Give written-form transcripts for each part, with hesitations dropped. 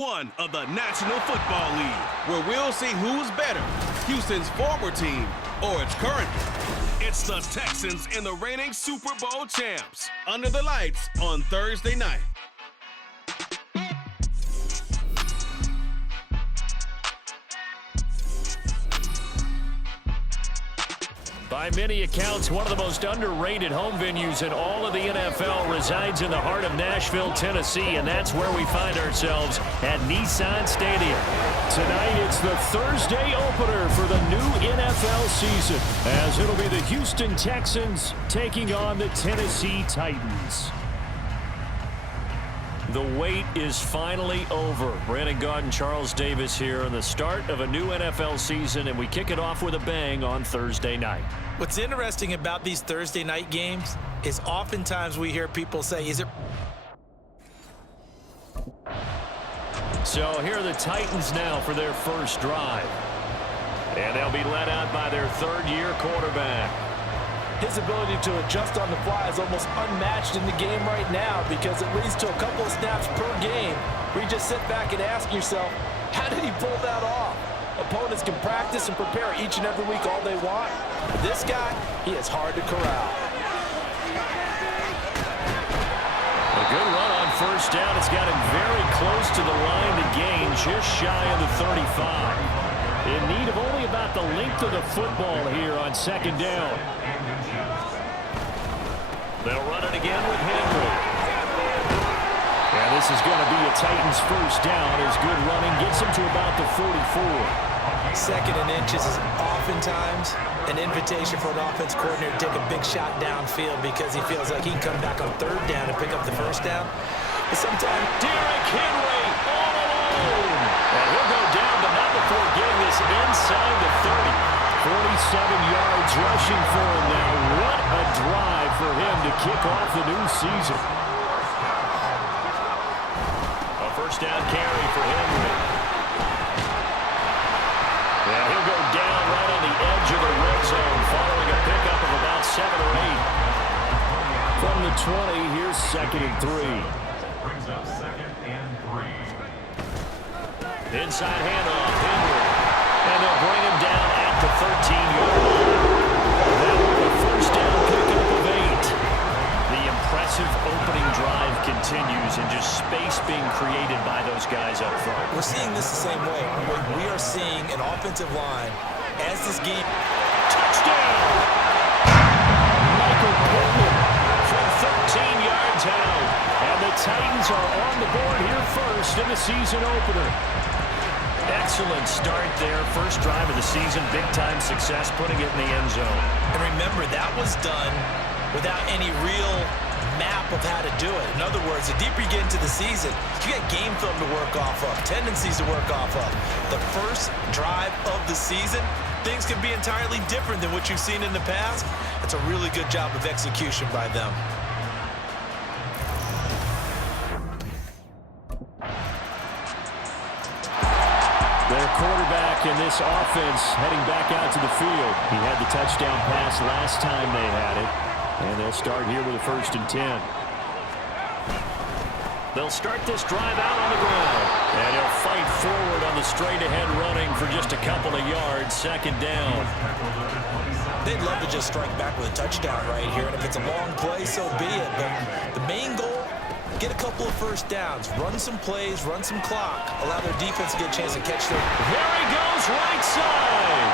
One of the National Football League, where we'll see who's better, Houston's former team or its current one. It's the Texans and the reigning Super Bowl champs, under the lights on Thursday night. By many accounts, one of the most underrated home venues in all of the NFL resides in the heart of Nashville, Tennessee, and that's where we find ourselves at Nissan Stadium. Tonight, it's the Thursday opener for the new NFL season, as it'll be the Houston Texans taking on the Tennessee Titans. The wait is finally over. Brandon Gaudin and Charles Davis here on the start of a new NFL season, and we kick it off with a bang on Thursday night. What's interesting about these Thursday night games is oftentimes we hear people say, is it... So here are the Titans now for their first drive. And they'll be led out by their third-year quarterback. His ability to adjust on the fly is almost unmatched in the game right now because it leads to a couple of snaps per game where you just sit back and ask yourself, how did he pull that off? Opponents can practice and prepare each and every week all they want. This guy, he is hard to corral. A good run on first down. It's got him very close to the line to gain, just shy of the 35. In need of only about the length of the football here on second down. They'll run it again with Henry. And this is going to be a Titans first down as good running gets him to about the 44. Second and inches is oftentimes an invitation for an offense coordinator to take a big shot downfield because he feels like he can come back on third down and pick up the first down. But sometimes Derrick Henry all alone. And he'll go down, but not before getting this inside the 30. 47 yards rushing for him now. What a drive for him to kick off the new season. A first down carry for Henry. Yeah, he'll go down right on the edge of the red zone following a pickup of about 7 or 8. From the 20, here's second and 3. Brings up second and 3. Inside handoff, Henry. And they'll bring him down at the 13-yard line. That will be a first down pickup of 8. The impressive opening drive continues and just space being created by those guys up front. we're seeing this the same way. We are seeing an offensive line as this game. Touchdown! Michael Pittman from 13 yards out. And the Titans are on the board here first in the season opener. Excellent start there. First drive of the season. Big-time success putting it in the end zone. And remember, that was done without any real map of how to do it. In other words, the deeper you get into the season, you got game film to work off of, tendencies to work off of. The first drive of the season, things can be entirely different than what you've seen in the past. It's a really good job of execution by them. Their quarterback in this offense heading back out to the field. He had the touchdown pass last time they had it. And they'll start here with a first and 10. They'll start this drive out on the ground. And he'll fight forward on the straight-ahead running for just a couple of yards. Second down. They'd love to just strike back with a touchdown right here. And if it's a long play, so be it. But the main goal, get a couple of first downs, run some plays, run some clock, allow their defense to get a chance to catch their... There he goes, right side.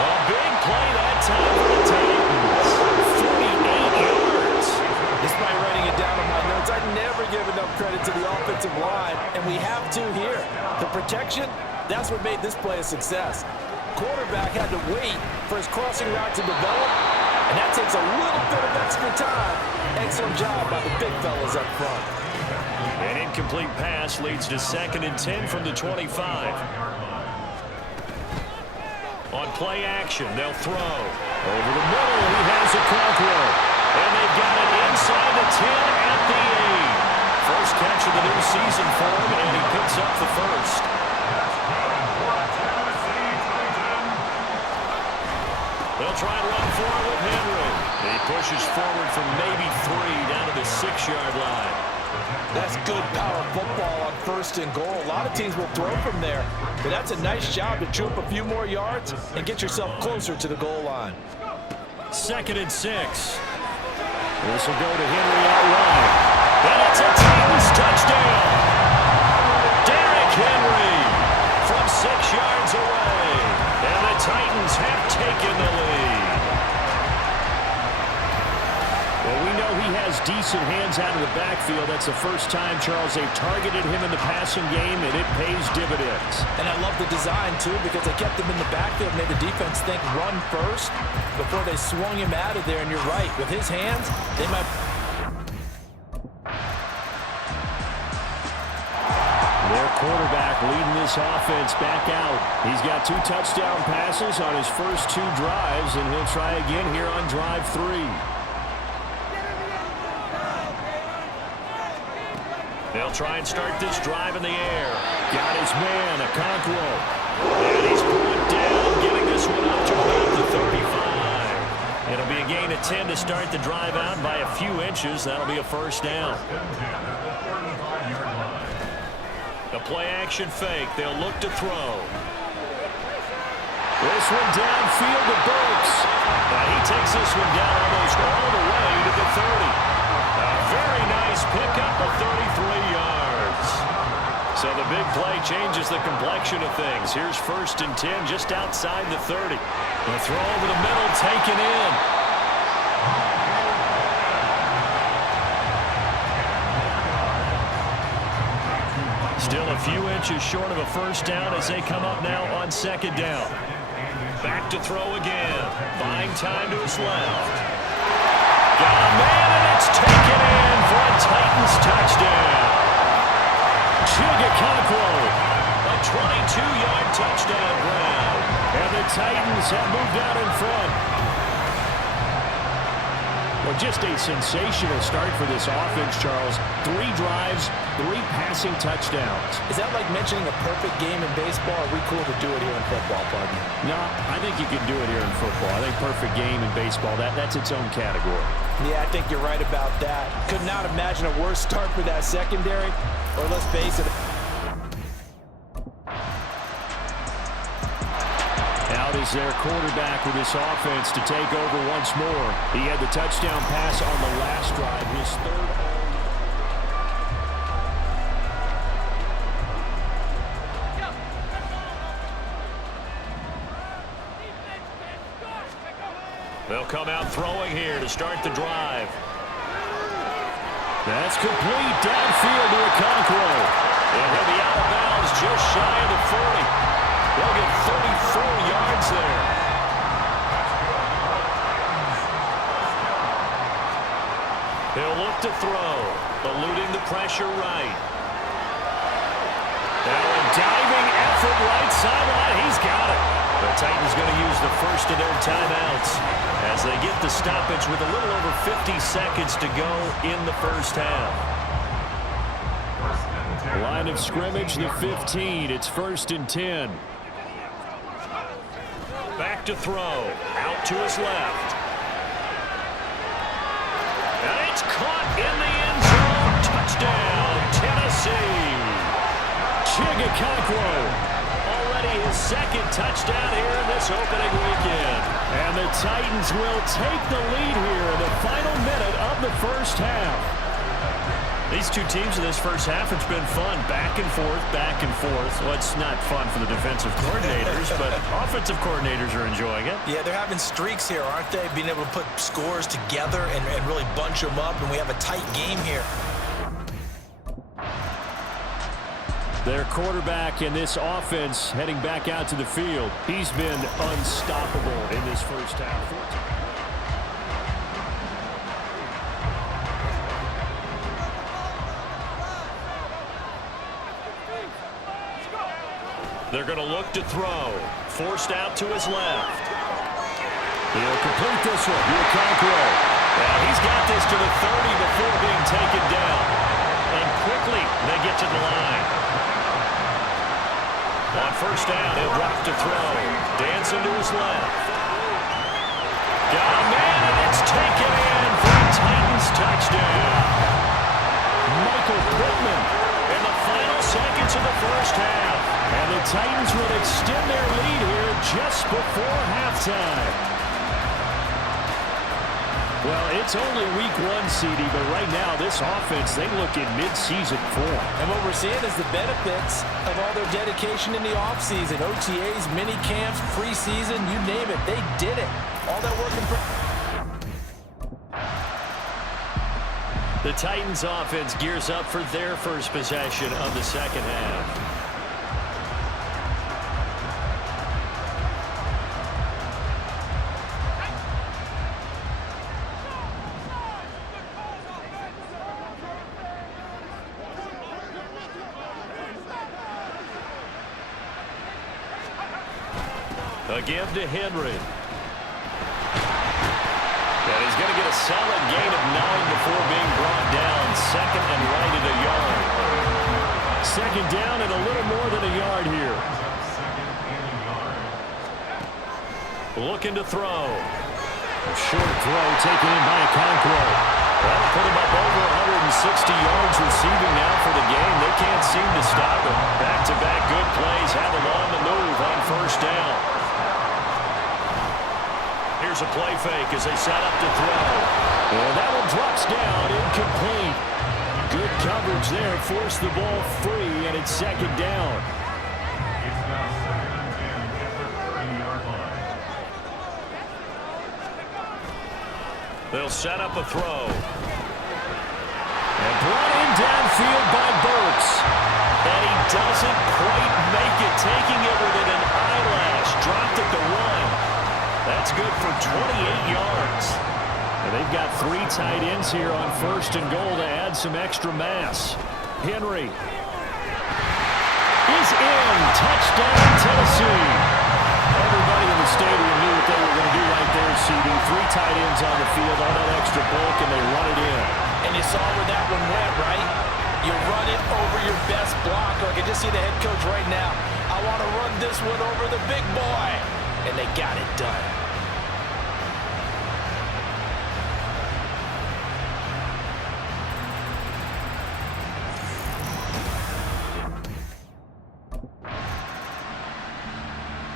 A big play that time for the Titans. 48 yards. Despite writing it down on my notes, I never give enough credit to the offensive line, and we have to here. The protection, that's what made this play a success. Quarterback had to wait for his crossing route to develop, and that takes a little bit of extra time. Excellent job by the big fellas up front. An incomplete pass leads to second and 10 from the 25. On play action, they'll throw. Over the middle, he has a Conqueror. And they've got it inside the 10 at the 8. First catch of the new season for him, and he picks up the first. They'll try and run forward with Henry. He pushes forward from maybe 3 down to the 6-yard line. That's good power football on 1st and goal. A lot of teams will throw from there, but that's a nice job to chew up a few more yards and get yourself closer to the goal line. 2nd and 6. This will go to Henry out wide. And it's a Titans touchdown. Derrick Henry from 6 yards away. And the Titans have taken the lead. Well, we know he has decent hands out of the backfield. That's the first time, Charles, they've targeted him in the passing game, and it pays dividends. And I love the design, too, because they kept him in the backfield, made the defense think run first before they swung him out of there. And you're right, with his hands, they might... Their quarterback leading this offense back out. He's got 2 touchdown passes on his first 2 drives, and he'll try again here on drive 3. They'll try and start this drive in the air. Got his man, Okonkwo. And he's put down, getting this one up to about the 35. It'll be a gain of 10 to start the drive out by a few inches. That'll be a first down. The play-action fake. They'll look to throw. This one downfield to Burks. He takes this one down almost all the way to the 30. A very nice pickup of 33 yards. So the big play changes the complexion of things. Here's 1st and 10 just outside the 30. The throw over the middle taken in. Still a few inches short of a first down as they come up now on 2nd down. Back to throw again. Buying time to his left. Got a man, and it's taken in for a Titans touchdown. Okonkwo, a 22-yard touchdown grab. And the Titans have moved out in front. Well, just a sensational start for this offense, Charles. 3 drives, 3 passing touchdowns. Is that like mentioning a perfect game in baseball? Or are we cool to do it here in football, partner? No, I think you can do it here in football. I think perfect game in baseball, that's its own category. Yeah, I think you're right about that. Could not imagine a worse start for that secondary. Or let's face it. Out is their quarterback with this offense to take over once more. He had the touchdown pass on the last drive, his 3rd. They'll come out throwing here to start the drive. That's complete downfield to Okonkwo. And he'll be out of bounds just shy of the 40. They'll get 34 yards there. He'll look to throw, eluding the pressure right. Now a diving effort right sideline. He's got it. The Titans going to use the first of their timeouts as they get the stoppage with a little over 50 seconds to go in the first half. Line of scrimmage, the 15. It's 1st and 10. Back to throw. Out to his left. And it's caught in the end zone. Touchdown, Tennessee. Okonkwo. Already his 2nd touchdown here in this opening weekend. And the Titans will take the lead here in the final minute of the first half. These two teams in this first half, it's been fun. Back and forth, back and forth. Well, it's not fun for the defensive coordinators, but offensive coordinators are enjoying it. Yeah, they're having streaks here, aren't they? Being able to put scores together and really bunch them up, and we have a tight game here. Their quarterback in this offense heading back out to the field. He's been unstoppable in this first half. They're going to look to throw. Forced out to his left. He'll complete this one. Okonkwo. He's got this to the 30 before being taken down. And quickly they get to the line. On first down, he'll drop to throw. Dancing to his left. Got a man, and it's taken in for a Titans touchdown. minutes of the first half. And the Titans will extend their lead here just before halftime. Well, it's only week 1, CD, but right now this offense, they look in mid-season form. And what we're seeing is the benefits of all their dedication in the offseason. OTAs, mini camps, preseason, you name it. They did it. All that work in The Titans offense gears up for their first possession of the second half. A give to Henry. And he's going to get a solid gain of 9 before being brought down. Second and right at a yard. Second down and a little more than a yard here. Looking to throw. A short throw taken in by Okonkwo. That'll put him up over 160 yards receiving now for the game. They can't seem to stop him. Back-to-back good plays have him on the move on first down. Here's a play fake as they set up to throw. And that one drops down, incomplete. Good coverage there, forced the ball free, and it's second down. It's now 2nd and 10 at the 30-yard line. They'll set up a throw. And brought in downfield by Burks. And he doesn't quite make it, taking it within an eyelash. Dropped at the 1. That's good for 28 yards. And they've got 3 tight ends here on first and goal to add some extra mass. Henry is in. Touchdown, Tennessee. Everybody in the stadium knew what they were going to do right there, CD. 3 tight ends on the field, all that extra bulk, and they run it in. And you saw where that one went, right? You run it over your best block. I can just see the head coach right now. I want to run this one over the big boy. And they got it done.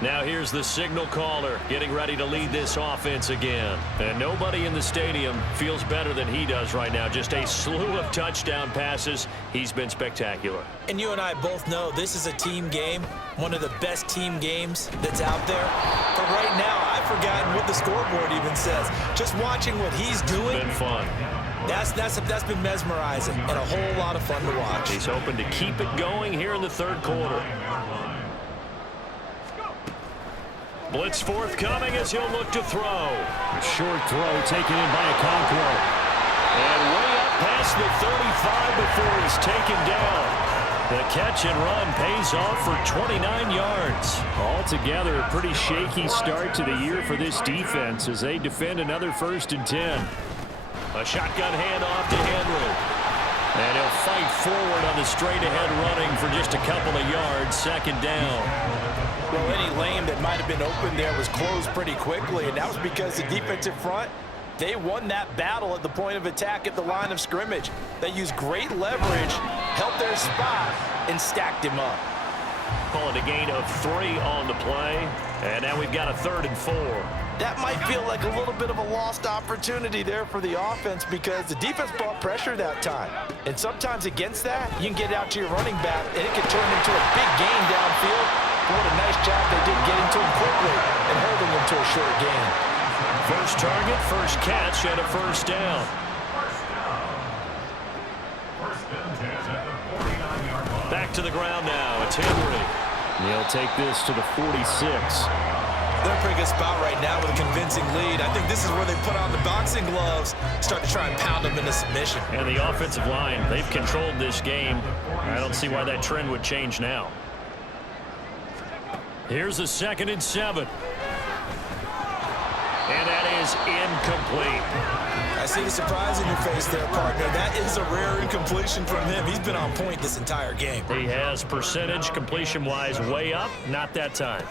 Now here's the signal caller getting ready to lead this offense again. And nobody in the stadium feels better than he does right now. Just a slew of touchdown passes. He's been spectacular. And you and I both know this is a team game, one of the best team games that's out there. But right now, I've forgotten what the scoreboard even says. Just watching what he's doing. It's been fun. That's been mesmerizing and a whole lot of fun to watch. He's hoping to keep it going here in the third quarter. Blitz forthcoming as he'll look to throw. A short throw taken in by Okonkwo. And way up past the 35 before he's taken down. The catch and run pays off for 29 yards. Altogether, a pretty shaky start to the year for this defense as they defend another 1st and 10. A shotgun handoff to Henry. And he'll fight forward on the straight-ahead running for just a couple of yards. Second down. Well, any lane that might have been open there was closed pretty quickly, and that was because the defensive front, they won that battle at the point of attack at the line of scrimmage. They used great leverage, held their spot, and stacked him up. Call it a gain of 3 on the play, and now we've got a 3rd and 4. That might feel like a little bit of a lost opportunity there for the offense because the defense brought pressure that time. And sometimes against that, you can get out to your running back, and it can turn into a big gain downfield. What a nice job they did getting to him quickly and holding him to a short gain. First target, first catch, and a first down. Back to the ground now. It's Henry. He'll take this to the 46. They're in a pretty good spot right now with a convincing lead. I think this is where they put on the boxing gloves, start to try and pound them into submission. And the offensive line, they've controlled this game. I don't see why that trend would change now. Here's a 2nd and 7. And that is incomplete. I see the surprise in your face there, partner. That is a rare incompletion from him. He's been on point this entire game. He has percentage completion-wise way up. Not that time.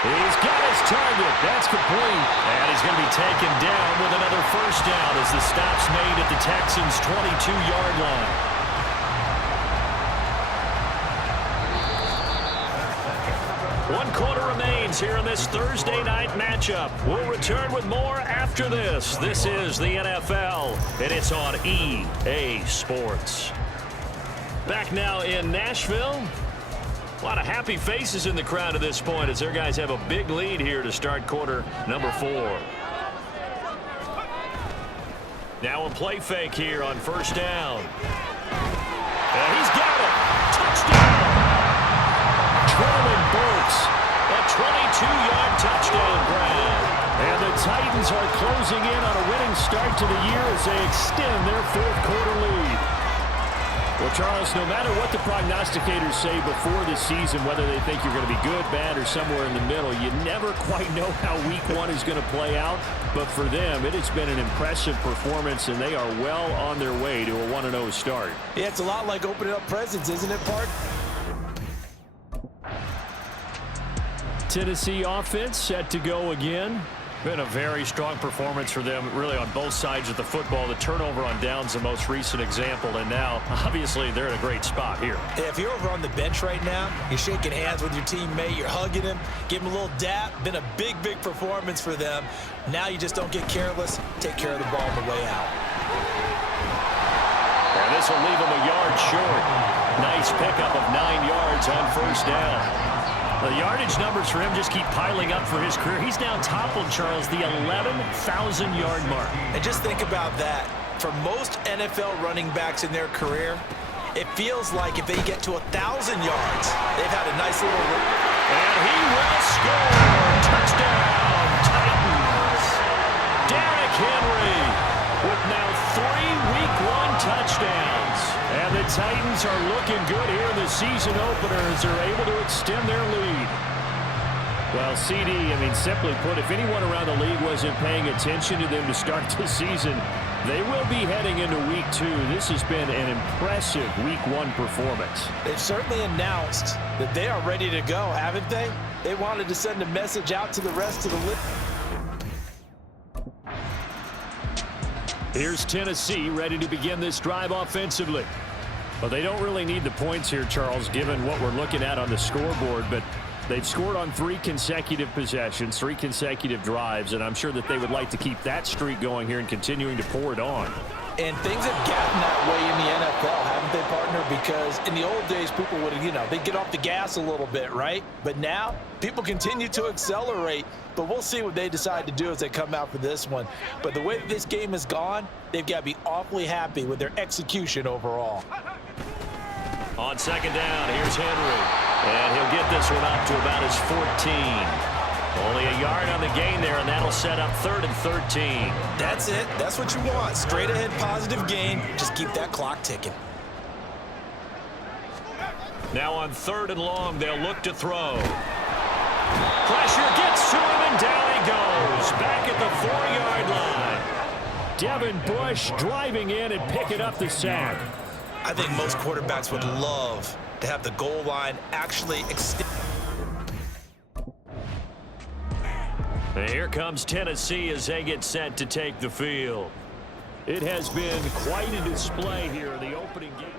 He's got his target. That's complete. And he's going to be taken down with another first down as the stop's made at the Texans' 22-yard line. One quarter remains here in this Thursday night matchup. We'll return with more after this. This is the NFL, and it's on EA Sports. Back now in Nashville. A lot of happy faces in the crowd at this point as their guys have a big lead here to start quarter number 4. Now a play fake here on first down. And he's got it. Touchdown. Traylon Burks, a 22-yard touchdown grab. And the Titans are closing in on a winning start to the year as they extend their fourth quarter lead. Well, Charles, no matter what the prognosticators say before the season, whether they think you're going to be good, bad, or somewhere in the middle, you never quite know how week 1 is going to play out. But for them, it has been an impressive performance, and they are well on their way to a 1-0 start. Yeah, it's a lot like opening up presents, isn't it, Bart? Tennessee offense set to go again. Been a very strong performance for them, really, on both sides of the football. The turnover on downs, the most recent example, and now, obviously, they're in a great spot here. Yeah, if you're over on the bench right now, you're shaking hands with your teammate, you're hugging him, give him a little dap. Been a big, big performance for them. Now you just don't get careless. Take care of the ball on the way out. And this will leave him a yard short. Nice pickup of 9 yards on first down. The yardage numbers for him just keep piling up for his career. He's now toppled, Charles, the 11,000-yard mark. And just think about that. For most NFL running backs in their career, it feels like if they get to 1,000 yards, they've had a nice little run. And he will score. Touchdown, Titans. Derrick Henry with now 3 Week 1 touchdowns. And the Titans are looking good here in the season opener as they're able to extend their lead. Well, CD, simply put, if anyone around the league wasn't paying attention to them to start the season, they will be heading into Week 2. This has been an impressive Week 1 performance. They've certainly announced that they are ready to go, haven't they? They wanted to send a message out to the rest of the league. Here's Tennessee ready to begin this drive offensively. Well, they don't really need the points here, Charles, given what we're looking at on the scoreboard, but they've scored on 3 consecutive possessions, 3 consecutive drives, and I'm sure that they would like to keep that streak going here and continuing to pour it on. And things have gotten that way in the NFL, haven't they, partner? Because in the old days, people would, they'd get off the gas a little bit, right? But now, people continue to accelerate. But we'll see what they decide to do as they come out for this one. But the way that this game has gone, they've got to be awfully happy with their execution overall. On second down, here's Henry. And he'll get this one up to about his 14. Only a yard on the gain there, and that'll set up 3rd and 13. That's it. That's what you want. Straight ahead positive gain. Just keep that clock ticking. Now on 3rd and long, they'll look to throw. Pressure gets to him, and down he goes. Back at the 4-yard line. Devin Bush driving in and picking up the sack. I think most quarterbacks would love to have the goal line actually extend. Here comes Tennessee as they get set to take the field. It has been quite a display here in the opening game.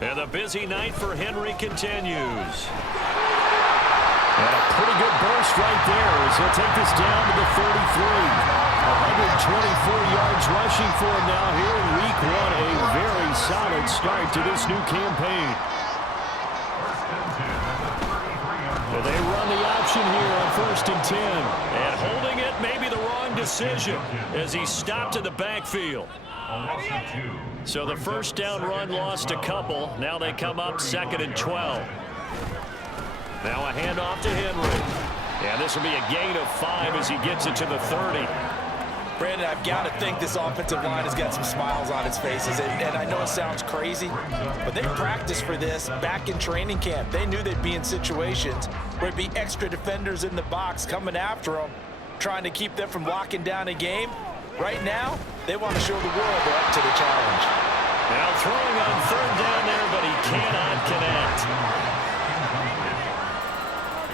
And the busy night for Henry continues. And a pretty good burst right there as he'll take this down to the 33. 124 yards rushing for him now here in Week 1. A very solid start to this new campaign. Well, they run the option here on 1st and 10. And holding it may be the wrong decision as he stopped in the backfield. So the first down run lost a couple. Now they come up 2nd and 12. Now a handoff to Henry. And this will be a gain of 5 as he gets it to the 30. Brandon, I've got to think this offensive line has got some smiles on its faces. And I know it sounds crazy, but they practiced for this back in training camp. They knew they'd be in situations where there'd be extra defenders in the box coming after them, trying to keep them from locking down a game. Right now, they want to show the world they're up to the challenge. Now throwing on third down there, but he cannot connect.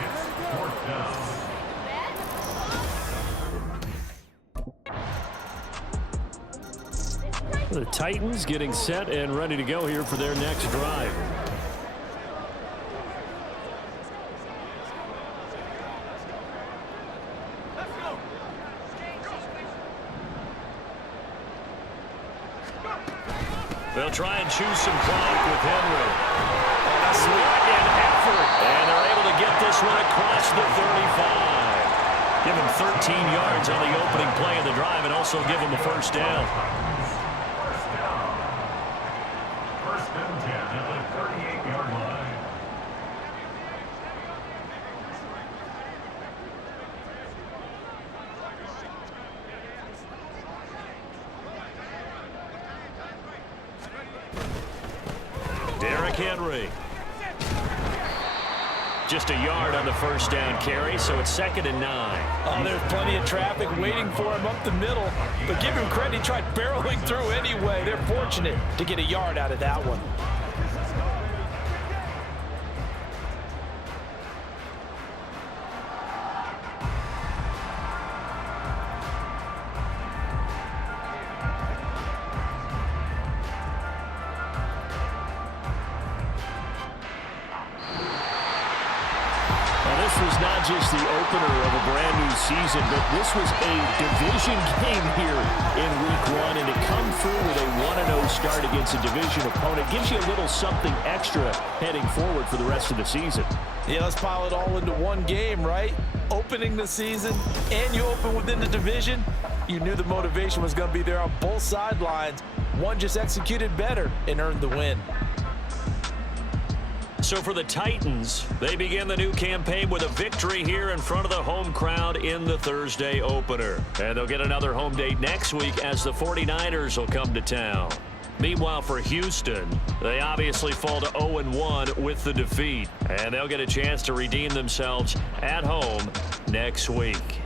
It's fourth down. The Titans getting set and ready to go here for their next drive. They'll try and choose some clock with Henry. What an effort. And they're able to get this one across the 35. Give him 13 yards on the opening play of the drive and also give him a first down. First and 10 at the 38-yard line. Derrick Henry. Just a yard on the first down carry, so it's 2nd and 9. Oh, there's plenty of traffic waiting for him up the middle. But give him credit, he tried barreling through anyway. They're fortunate to get a yard out of that one. This was not just the opener of a brand new season, but this was a division game here in week 1, and to come through with a 1-0 start against a division opponent gives you a little something extra heading forward for the rest of the season. Yeah, let's pile it all into one game, right? Opening the season, and you open within the division. You knew the motivation was going to be there on both sidelines. One just executed better and earned the win. So for the Titans, they begin the new campaign with a victory here in front of the home crowd in the Thursday opener. And they'll get another home date next week as the 49ers will come to town. Meanwhile, for Houston, they obviously fall to 0-1 with the defeat. And they'll get a chance to redeem themselves at home next week.